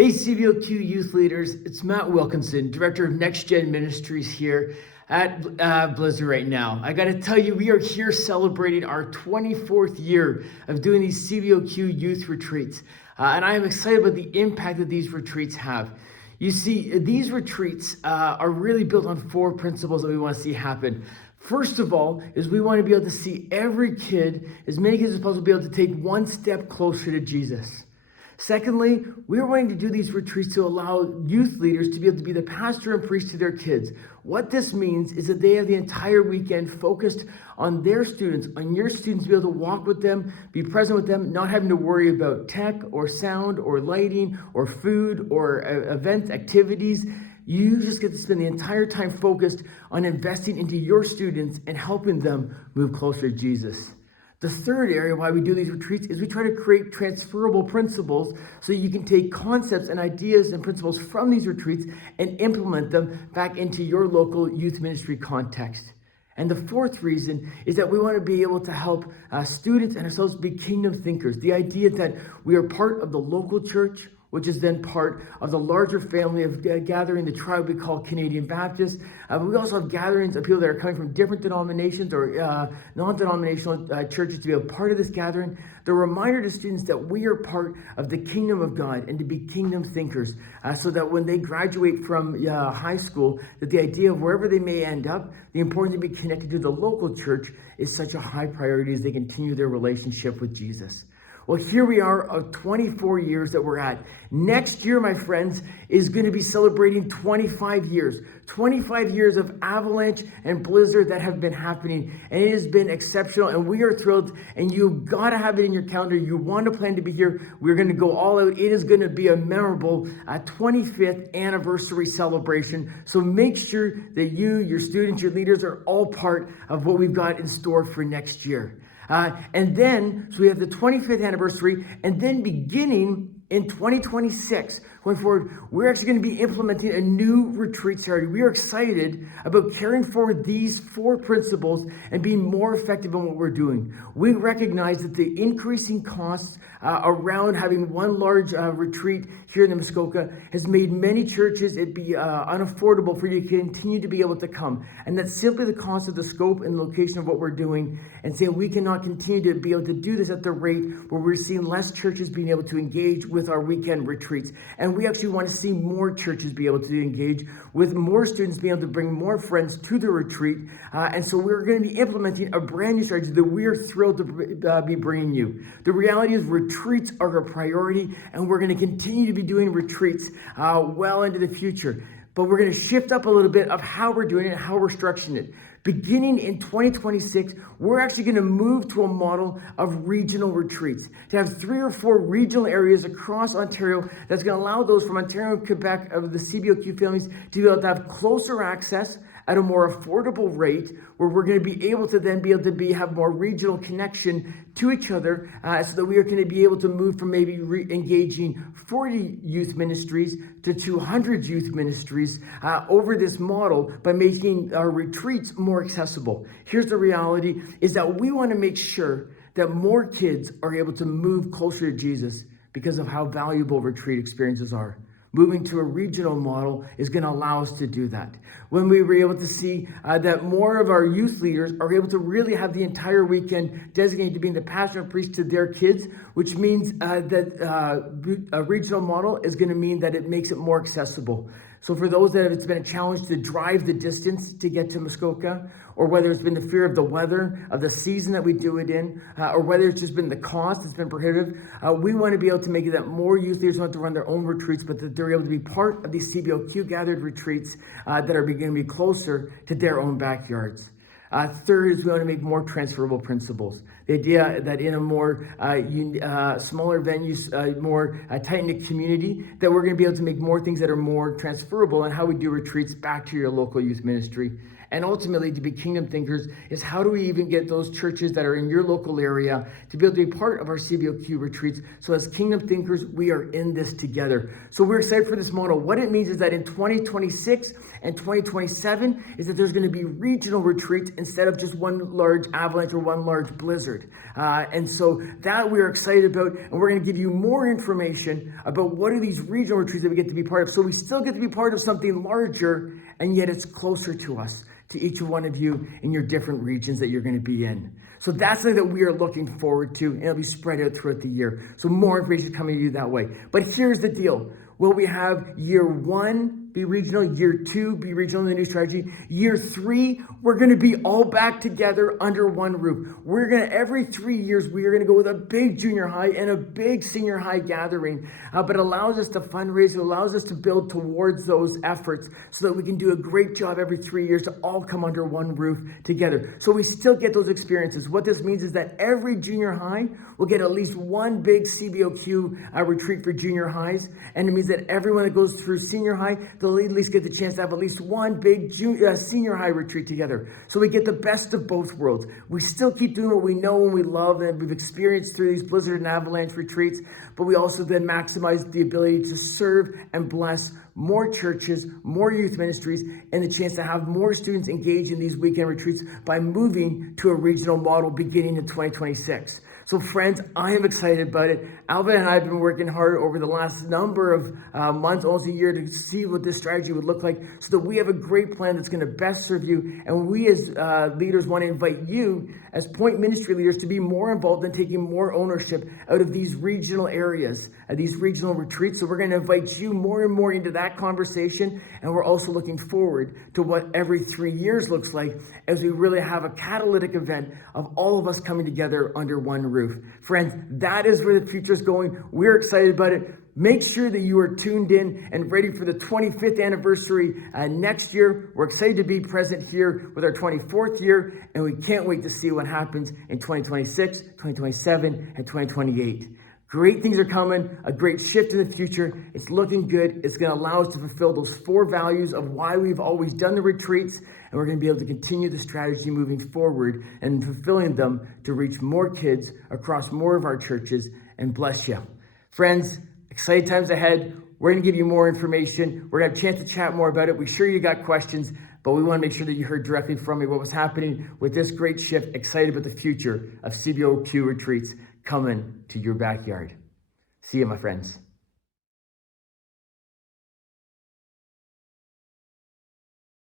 Hey CBOQ youth leaders, it's Matt Wilkinson, Director of Next Gen Ministries here at Blizzard right now. I gotta tell you, we are here celebrating our 24th year of doing these CBOQ youth retreats. And I am excited about the impact that these retreats have. You see, these retreats are really built on four principles that we want to see happen. First of all, is we want to be able to see every kid, as many kids as possible, be able to take one step closer to Jesus. Secondly, we are wanting to do these retreats to allow youth leaders to be able to be the pastor and priest to their kids. What this means is that they have the entire weekend focused on their students, on your students, to be able to walk with them, be present with them, not having to worry about tech or sound or lighting or food or event activities. You just get to spend the entire time focused on investing into your students and helping them move closer to Jesus. The third area why we do these retreats is we try to create transferable principles so you can take concepts and ideas and principles from these retreats and implement them back into your local youth ministry context. And the fourth reason is that we want to be able to help students and ourselves be kingdom thinkers. The idea that we are part of the local church, which is then part of the larger family of gathering, the tribe we call Canadian Baptists. But we also have gatherings of people that are coming from different denominations or non-denominational churches to be a part of this gathering. The reminder to students that we are part of the kingdom of God and to be kingdom thinkers so that when they graduate from high school, that the idea of wherever they may end up, the importance to be connected to the local church is such a high priority as they continue their relationship with Jesus. Well, here we are of 24 years that we're at. Next year, my friends, is going to be celebrating 25 years. 25 years of Avalanche and Blizzard that have been happening. And it has been exceptional, and we are thrilled. And you've got to have it in your calendar. You want to plan to be here. We're going to go all out. It is going to be a memorable 25th anniversary celebration. So make sure that you, your students, your leaders are all part of what we've got in store for next year. And then, so we have the 25th anniversary, and then beginning in 2026, going forward, we're actually going to be implementing a new retreat strategy. We are excited about carrying forward these four principles and being more effective in what we're doing. We recognize that the increasing costs around having one large retreat here in the Muskoka has made many churches it be unaffordable for you to continue to be able to come. And that's simply the cost of the scope and location of what we're doing, and saying we cannot continue to be able to do this at the rate where we're seeing less churches being able to engage with our weekend retreats. And we actually want to see more churches be able to engage with more students being able to bring more friends to the retreat. And so we're going to be implementing a brand new strategy that we are thrilled to be bringing you. The reality is retreats are a priority, and we're going to continue to be doing retreats well into the future. But we're going to shift up a little bit of how we're doing it and how we're structuring it. Beginning in 2026, we're actually going to move to a model of regional retreats, to have 3 or 4 regional areas across Ontario that's going to allow those from Ontario and Quebec of the CBOQ families to be able to have closer access at a more affordable rate, where we're going to be able to then be able to have more regional connection to each other, so that we are going to be able to move from maybe engaging 40 youth ministries to 200 youth ministries over this model by making our retreats more accessible. Here's the reality, is that we want to make sure that more kids are able to move closer to Jesus because of how valuable retreat experiences are. Moving to a regional model is going to allow us to do that. When we were able to see that more of our youth leaders are able to really have the entire weekend designated to being the pastor and priest to their kids, which means that a regional model is going to mean that it makes it more accessible. So for those that it's been a challenge to drive the distance to get to Muskoka, or whether it's been the fear of the weather, of the season that we do it in, or whether it's just been the cost that's been prohibitive, we want to be able to make it that more youth leaders don't have to run their own retreats, but that they're able to be part of these CBOQ gathered retreats that are going to be closer to their own backyards. Third is we want to make more transferable principles. The idea that in a more smaller venues, more tight-knit community, that we're going to be able to make more things that are more transferable and how we do retreats back to your local youth ministry. And ultimately, to be kingdom thinkers is how do we even get those churches that are in your local area to be able to be part of our CBOQ retreats? So as kingdom thinkers, we are in this together. So we're excited for this model. What it means is that in 2026 and 2027 is that there's going to be regional retreats instead of just one large Avalanche or one large Blizzard. And so that we're excited about, and we're going to give you more information about what are these regional retreats that we get to be part of. So we still get to be part of something larger, and yet it's closer to us, to each one of you in your different regions that you're going to be in. So that's something that we are looking forward to, and it'll be spread out throughout the year. So more information coming to you that way. But here's the deal. Will we have year 1 be regional, year 2 be regional in the new strategy, year 3, we're going to be all back together under one roof. We're going to, every 3 years, we are going to go with a big junior high and a big senior high gathering, but it allows us to fundraise, it allows us to build towards those efforts so that we can do a great job every 3 years to all come under one roof together. So we still get those experiences. What this means is that every junior high will get at least one big CBOQ retreat for junior highs, and it means that everyone that goes through senior high, they'll at least get the chance to have at least one big senior high retreat together. So we get the best of both worlds. We still keep doing what we know and we love and we've experienced through these Blizzard and Avalanche retreats, but we also then maximize the ability to serve and bless more churches, more youth ministries, and the chance to have more students engage in these weekend retreats by moving to a regional model beginning in 2026. So friends, I am excited about it. Alvin and I have been working hard over the last number of months, almost a year, to see what this strategy would look like so that we have a great plan that's going to best serve you. And we as leaders want to invite you as point ministry leaders to be more involved in taking more ownership out of these regional areas, these regional retreats. So we're going to invite you more and more into that conversation. And we're also looking forward to what every 3 years looks like as we really have a catalytic event of all of us coming together under one roof. Friends, that is where the future is going. We're excited about it. Make sure that you are tuned in and ready for the 25th anniversary next year. We're excited to be present here with our 24th year, and we can't wait to see what happens in 2026, 2027, and 2028. Great things are coming, a great shift in the future. It's looking good. It's going to allow us to fulfill those 4 values of why we've always done the retreats, and we're going to be able to continue the strategy moving forward and fulfilling them to reach more kids across more of our churches and bless you. Friends, exciting times ahead. We're going to give you more information. We're going to have a chance to chat more about it. We're sure you got questions, but we want to make sure that you heard directly from me what was happening with this great shift. Excited about the future of CBOQ retreats coming to your backyard. See you, my friends.